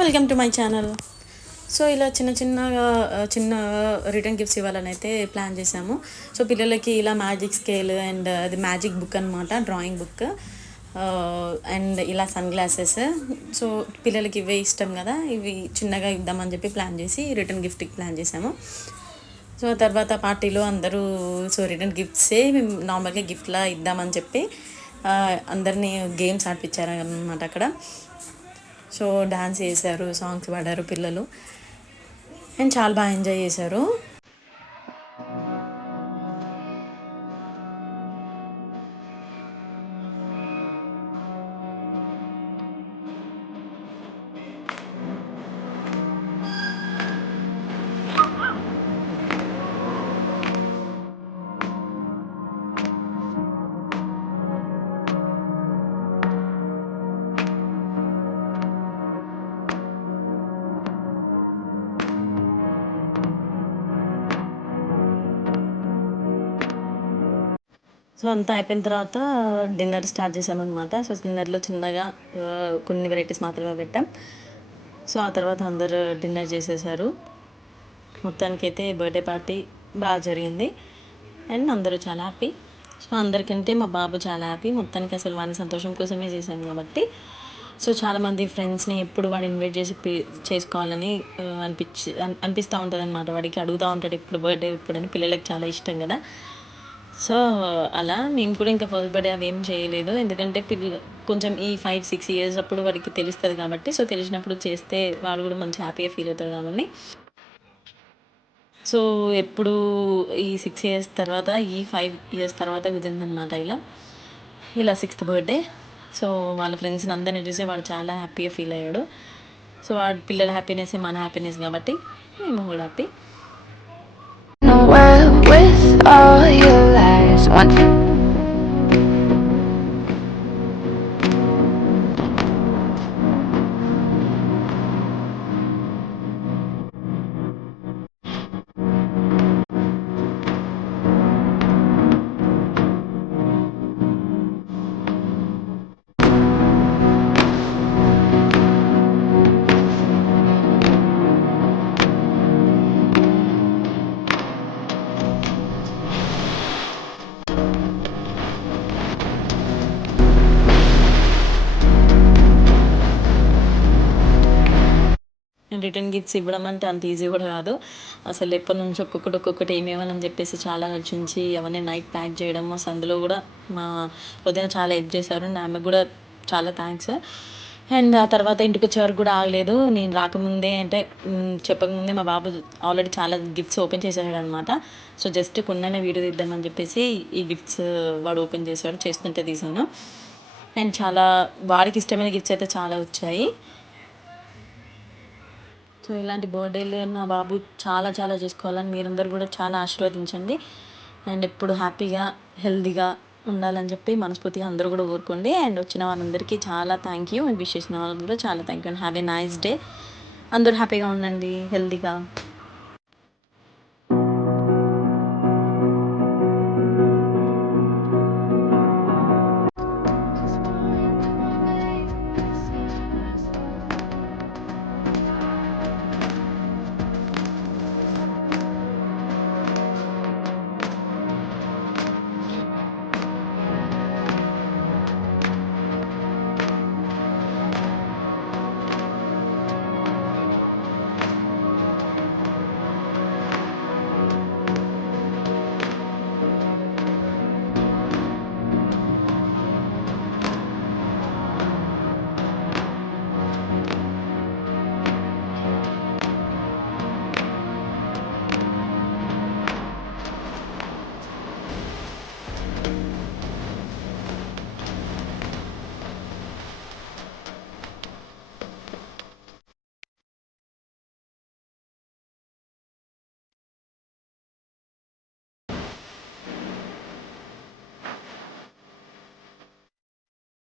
Welcome to my channel. So ఇలా చిన్న return gifts ఇవ్వాలని అయితే ప్లాన్ చేసాము. సో పిల్లలకి ఇలా మ్యాజిక్ స్కేల్ అండ్ అది మ్యాజిక్ బుక్ అనమాట, డ్రాయింగ్ బుక్ అండ్ ఇలా సన్ గ్లాసెస్. సో పిల్లలకి ఇవే ఇష్టం కదా, ఇవి చిన్నగా ఇద్దామని చెప్పి ప్లాన్ చేసి రిటర్న్ గిఫ్ట్కి ప్లాన్ చేసాము. సో తర్వాత పార్టీలో అందరూ రిటర్న్ గిఫ్ట్సే మేము నార్మల్గా గిఫ్ట్లా ఇద్దామని చెప్పి అందరినీ గేమ్స్ ఆడిపించారు అన్నమాట అక్కడ. సో డాన్స్ చేశారు, సాంగ్స్ పాడారు పిల్లలు, అండ్ చాలా బాగా ఎంజాయ్ చేశారు. సో అంతా అయిపోయిన తర్వాత డిన్నర్ స్టార్ట్ చేసామన్నమాట. సో డిన్నర్లో చిన్నగా కొన్ని వెరైటీస్ మాత్రమే పెట్టాం. సో ఆ తర్వాత అందరూ డిన్నర్ చేసేసారు. మొత్తానికైతే బర్త్డే పార్టీ బాగా జరిగింది అండ్ అందరూ చాలా హ్యాపీ. సో అందరికంటే మా బాబు చాలా హ్యాపీ. మొత్తానికి అసలు వాని సంతోషం కోసమే చేశాను కాబట్టి. సో చాలామంది ఫ్రెండ్స్ని ఎప్పుడు వాడు ఇన్వైట్ చేసి చేసుకోవాలని అనిపిస్తూ ఉంటుంది అనమాట. వాడికి అడుగుతూ ఉంటాడు ఎప్పుడు బర్త్డే ఎప్పుడని. పిల్లలకి చాలా ఇష్టం కదా. సో అలా మేము కూడా ఇంకా ఫస్ట్ బర్త్డే అవి ఏం చేయలేదు, ఎందుకంటే కొంచెం ఈ 5-6 ఇయర్స్ అప్పుడు వాడికి తెలుస్తుంది కాబట్టి. సో తెలిసినప్పుడు చేస్తే వాడు కూడా మంచి హ్యాపీగా ఫీల్ అవుతాడు కాబట్టి. సో ఎప్పుడు ఈ 6 ఇయర్స్ తర్వాత, ఈ 5 ఇయర్స్ తర్వాత కుదిరిందనమాట ఇలా 6th బర్త్డే. సో వాళ్ళ ఫ్రెండ్స్ని అందరినీ చూసి వాడు చాలా హ్యాపీగా ఫీల్ అయ్యాడు. సో వాడి పిల్లల హ్యాపీనెస్ మన హ్యాపీనెస్ కాబట్టి మేము కూడా happy. With all your lies on return gifts ఇవ్వడం అంటే అంత ఈజీ కూడా కాదు అసలు. ఎప్పటి నుంచి ఒక్కొక్కటి ఏమేమని చెప్పేసి చాలా ఆలోచించి అవన్నీ నైట్ ప్యాక్ చేయడం. అసలు అందులో కూడా మా వదిన చాలా హెల్ప్ చేశారు అండ్ ఆమెకు కూడా చాలా థ్యాంక్స్. అండ్ ఆ తర్వాత ఇంటికి వచ్చేవారు కూడా ఆగలేదు. నేను రాకముందే అంటే చెప్పకముందే మా బాబు ఆల్రెడీ చాలా గిఫ్ట్స్ ఓపెన్ చేశాడు అనమాట. సో జస్ట్ కొన్ననే వీడియో తీద్దామని చెప్పేసి ఈ గిఫ్ట్స్ వాడు ఓపెన్ చేశాడు, చేస్తుంటే తీసాను. అండ్ చాలా వాడికి ఇష్టమైన గిఫ్ట్స్ అయితే చాలా వచ్చాయి. సో ఇలాంటి బర్త్డేలు నా బాబు చాలా చేసుకోవాలని మీరందరూ కూడా చాలా ఆశీర్వదించండి. అండ్ ఎప్పుడు హ్యాపీగా హెల్తీగా ఉండాలని చెప్పి మనస్ఫూర్తిగా అందరూ కూడా కోరుకోండి. అండ్ వచ్చిన వాళ్ళందరికీ చాలా థ్యాంక్ యూ. అండ్ విష్ చేసిన వాళ్ళకి కూడా చాలా thank you. And have a nice day. అందరూ హ్యాపీగా ఉండండి, హెల్తీగా.